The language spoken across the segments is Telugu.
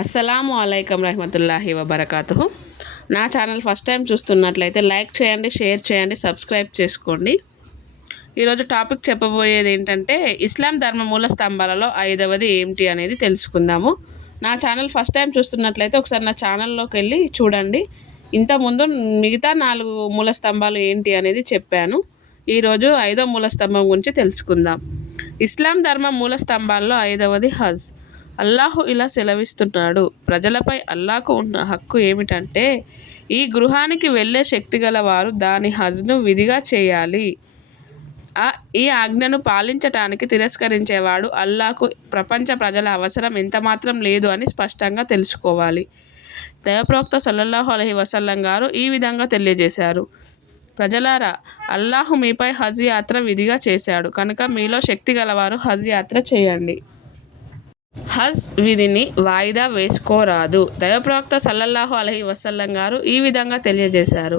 అస్సలాము అలైకం రహమతుల్లాహి వబర్కాతు నా ఛానల్ ఫస్ట్ టైం చూస్తున్నట్లయితే లైక్ చేయండి షేర్ చేయండి సబ్స్క్రైబ్ చేసుకోండి. ఈరోజు టాపిక్ చెప్పబోయేది ఏంటంటే ఇస్లాం ధర్మ మూల స్తంభాలలో ఐదవది ఏమిటి అనేది తెలుసుకుందాము. నా ఛానల్ ఫస్ట్ టైం చూస్తున్నట్లయితే ఒకసారి నా ఛానల్లోకి వెళ్ళి చూడండి. ఇంతకుముందు మిగతా నాలుగు మూల స్తంభాలు ఏంటి అనేది చెప్పాను. ఈరోజు ఐదో మూల స్తంభం గురించి తెలుసుకుందాం. ఇస్లాం ధర్మ మూల స్తంభాల్లో ఐదవది హజ్. అల్లాహు ఇలా సెలవిస్తున్నాడు ప్రజలపై అల్లాకు ఉన్న హక్కు ఏమిటంటే ఈ గృహానికి వెళ్ళే శక్తి గల వారు దాని హజ్ను విధిగా చేయాలి. ఆ ఈ ఆజ్ఞను పాలించటానికి తిరస్కరించేవాడు అల్లాకు ప్రపంచ ప్రజల అవసరం ఎంతమాత్రం లేదు అని స్పష్టంగా తెలుసుకోవాలి. దయప్రోక్త సల్లల్లాహు అలహి వసల్లం గారు ఈ విధంగా తెలియజేశారు. ప్రజలారా అల్లాహు మీపై హజ్ యాత్ర విధిగా చేశాడు. కనుక మీలో శక్తి గలవారు హజ్ యాత్ర చేయండి. హజ్ విధిని వాయిదా వేసుకోరాదు. దైవప్రవక్త సల్లల్లాహు అలహి వసల్లం గారు ఈ విధంగా తెలియజేశారు.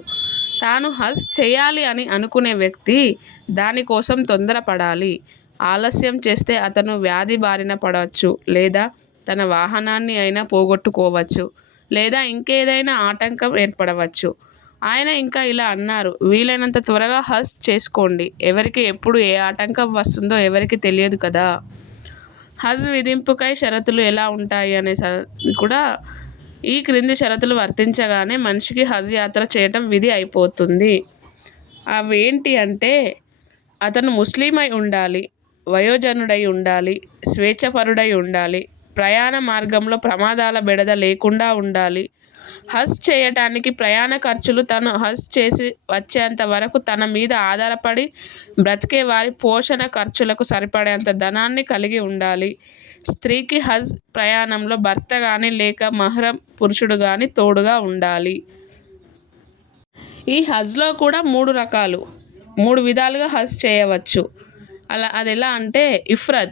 తాను హజ్ చేయాలి అని అనుకునే వ్యక్తి దానికోసం తొందరపడాలి. ఆలస్యం చేస్తే అతను వ్యాధి బారిన పడవచ్చు లేదా తన వాహనాన్ని అయినా పోగొట్టుకోవచ్చు లేదా ఇంకేదైనా ఆటంకం ఏర్పడవచ్చు. ఆయన ఇంకా ఇలా అన్నారు వీలైనంత త్వరగా హజ్ చేసుకోండి. ఎవరికి ఎప్పుడు ఏ ఆటంకం వస్తుందో ఎవరికి తెలియదు కదా. హజ్ విధింపుకై షరతులు ఎలా ఉంటాయి అనే కూడా ఈ క్రింది షరతులు వర్తించగానే మనిషికి హజ్ యాత్ర చేయటం విధి అయిపోతుంది. అవి ఏంటి అంటే అతను ముస్లిం అయి ఉండాలి వయోజనుడై ఉండాలి స్వేచ్ఛపరుడై ఉండాలి ప్రయాణ మార్గంలో ప్రమాదాల బెడద లేకుండా ఉండాలి. హజ్ చేయటానికి ప్రయాణ ఖర్చులు తను హజ్ చేసి వచ్చేంత వరకు తన మీద ఆధారపడి బ్రతికే వారి పోషణ ఖర్చులకు సరిపడేంత ధనాన్ని కలిగి ఉండాలి. స్త్రీకి హజ్ ప్రయాణంలో భర్త కానీ లేక మహరం పురుషుడు కానీ తోడుగా ఉండాలి. ఈ హజ్లో కూడా మూడు రకాలు. మూడు విధాలుగా హజ్ చేయవచ్చు. అలా అది ఎలా అంటే ఇఫ్రద్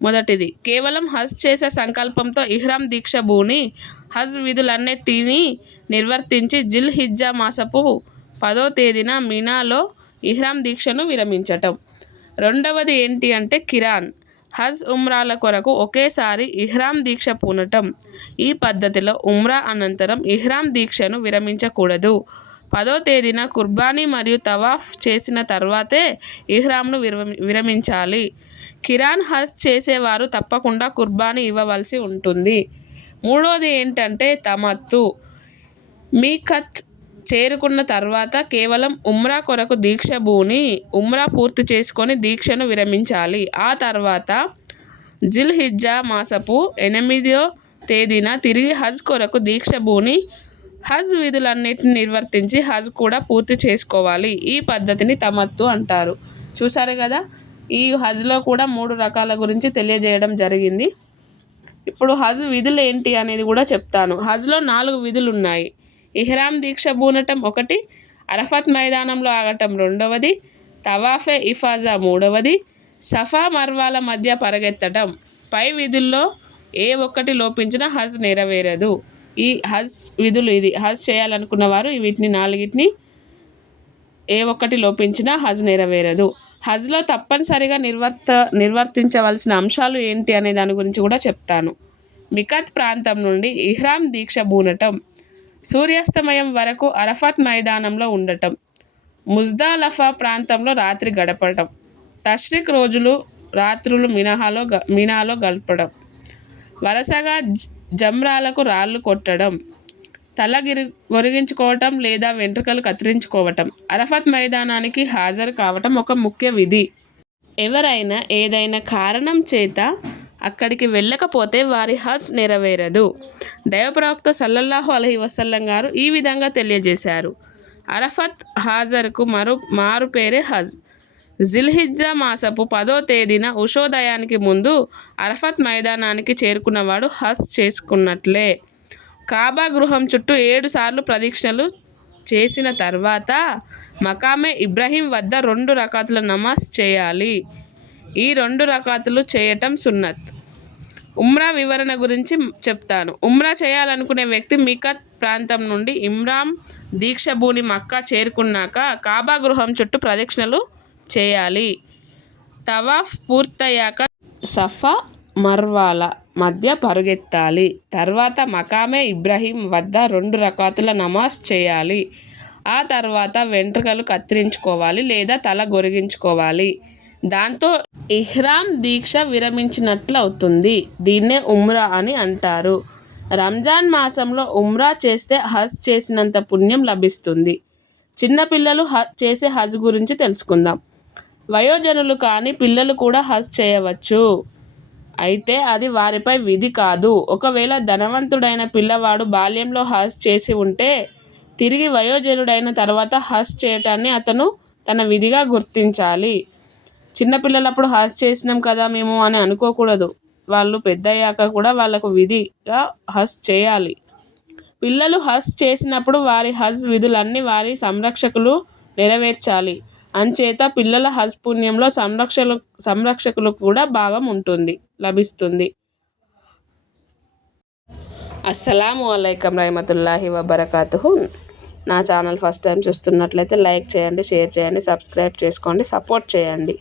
మొదటిది. కేవలం హజ్ చేసే సంకల్పంతో ఇహ్రాం దీక్ష భూని హజ్ విధులన్నిటినీ నిర్వర్తించి జిల్ హిజ్జా మాసపు పదో తేదీన మీనాలో ఇహ్రాం దీక్షను విరమించటం. రెండవది ఏంటి అంటే కిరాన్. హజ్ ఉమ్రాల కొరకు ఒకేసారి ఇహ్రాం దీక్ష పూనటం. ఈ పద్ధతిలో ఉమ్రా అనంతరం ఇహ్రాం దీక్షను విరమించకూడదు. పదో తేదీన కుర్బానీ మరియు తవాఫ్ చేసిన తర్వాతే ఇహ్రాంను విరమించాలి. కిరాన్ హజ్ చేసేవారు తప్పకుండా కుర్బానీ ఇవ్వవలసి ఉంటుంది. మూడోది ఏంటంటే తమత్తు. మీకత్ చేరుకున్న తర్వాత కేవలం ఉమ్రా కొరకు దీక్ష భూని ఉమ్రా పూర్తి చేసుకొని దీక్షను విరమించాలి. ఆ తర్వాత జిల్ హిజ్జా మాసపు ఎనిమిదో తేదీన తిరిగి హజ్ కొరకు దీక్ష భూని హజ్ విధులన్నిటిని నిర్వర్తించి హజ్ కూడా పూర్తి చేసుకోవాలి. ఈ పద్ధతిని తమత్తు అంటారు. చూసారు కదా? ఈ హజ్లో కూడా మూడు రకాల గురించి తెలియజేయడం జరిగింది. ఇప్పుడు హజ్ విధులు ఏంటి అనేది కూడా చెప్తాను. హజ్లో నాలుగు విధులు ఉన్నాయి. ఇహ్రామ్ దీక్ష బూనటం ఒకటి అరఫత్ మైదానంలో ఆగటం రెండవది తవాఫే ఇఫాజా మూడవది సఫా మర్వాల మధ్య పరిగెత్తడం పై విధుల్లో ఏ ఒక్కటి లోపించినా హజ్ నెరవేరదు. ఈ హజ్ విధులు ఇది. హజ్ చేయాలనుకున్న వారు వీటిని నాలుగిటిని ఏ ఒక్కటి లోపించినా హజ్ నెరవేరదు. హజ్లో తప్పనిసరిగా నిర్వర్త నిర్వర్తించవలసిన అంశాలు ఏంటి అనే దాని గురించి కూడా చెప్తాను. మికత్ ప్రాంతం నుండి ఇహ్రామ్ దీక్ష బూనటం సూర్యాస్తమయం వరకు అరఫత్ మైదానంలో ఉండటం ముజ్దాలఫా ప్రాంతంలో రాత్రి గడపడం తష్రిక్ రోజులు రాత్రులు మినహాలో గ మినాలో గడపడం వరుసగా జమ్రాలకు రాళ్ళు కొట్టడం తల గిరి గొరిగించుకోవటం లేదా వెంట్రుకలు కత్తిరించుకోవటం. అరఫత్ మైదానానికి హాజరు కావటం ఒక ముఖ్య విధి. ఎవరైనా ఏదైనా కారణం చేత అక్కడికి వెళ్ళకపోతే వారి హజ్ నెరవేరదు. దైవప్రవక్త సల్లల్లాహు అలహి వసల్లం గారు ఈ విధంగా తెలియజేశారు. అరఫత్ హాజరుకు మరో మారు పేరే హజ్. జిల్హిజ్జా మాసపు పదో తేదీన ఉషోదయానికి ముందు అరఫత్ మైదానానికి చేరుకున్నవాడు హస్ చేసుకున్నట్లే. కాబా గృహం చుట్టూ ఏడు సార్లు ప్రదక్షిణలు చేసిన తర్వాత మకామే ఇబ్రహీం వద్ద రెండు రకాతుల నమాజ్ చేయాలి. ఈ రెండు రకాతులు చేయటం సున్నత్. ఉమ్రా వివరణ గురించి చెప్తాను. ఉమ్రా చేయాలనుకునే వ్యక్తి మికత్ ప్రాంతం నుండి ఇమ్రామ్ దీక్షభూని మక్కా చేరుకున్నాక కాబా గృహం చుట్టూ ప్రదక్షిణలు చేయాలి. తవాఫ్ పూర్తయ్యాక సఫా మర్వాల మధ్య పరుగెత్తాలి. తర్వాత మకామే ఇబ్రహీం వద్ద రెండు రకాతుల నమాజ్ చేయాలి. ఆ తర్వాత వెంట్రుకలు కత్తిరించుకోవాలి లేదా తల గొరిగించుకోవాలి. దాంతో ఇహ్రామ్ దీక్ష విరమించినట్లు అవుతుంది. దీన్నే ఉమ్రా అని అంటారు. రంజాన్ మాసంలో ఉమ్రా చేస్తే హజ్ చేసినంత పుణ్యం లభిస్తుంది. చిన్నపిల్లలు హ చేసే హజ్ గురించి తెలుసుకుందాం. వయోజనులు కానీ పిల్లలు కూడా హజ్ చేయవచ్చు. అయితే అది వారిపై విధి కాదు. ఒకవేళ ధనవంతుడైన పిల్లవాడు బాల్యంలో హజ్ చేసి ఉంటే తిరిగి వయోజనుడైన తర్వాత హజ్ చేయటాన్ని అతను తన విధిగా గుర్తించాలి. చిన్నపిల్లలప్పుడు హజ్ చేసినాం కదా మేము అని అనుకోకూడదు. వాళ్ళు పెద్దయ్యాక కూడా వాళ్ళకు విధిగా హజ్ చేయాలి. పిల్లలు హజ్ చేసినప్పుడు వారి హజ్ విధులన్నీ వారి సంరక్షకులు నెరవేర్చాలి. అంచేత పిల్లల హజ్ పుణ్యంలో సంరక్షలు కూడా భాగం ఉంటుంది లభిస్తుంది. అస్సలాము అలైకం రహమతుల్లాహి వబర్కాతుహు. నా ఛానల్ ఫస్ట్ టైం చూస్తున్నట్లయితే లైక్ చేయండి షేర్ చేయండి సబ్స్క్రైబ్ చేసుకోండి సపోర్ట్ చేయండి.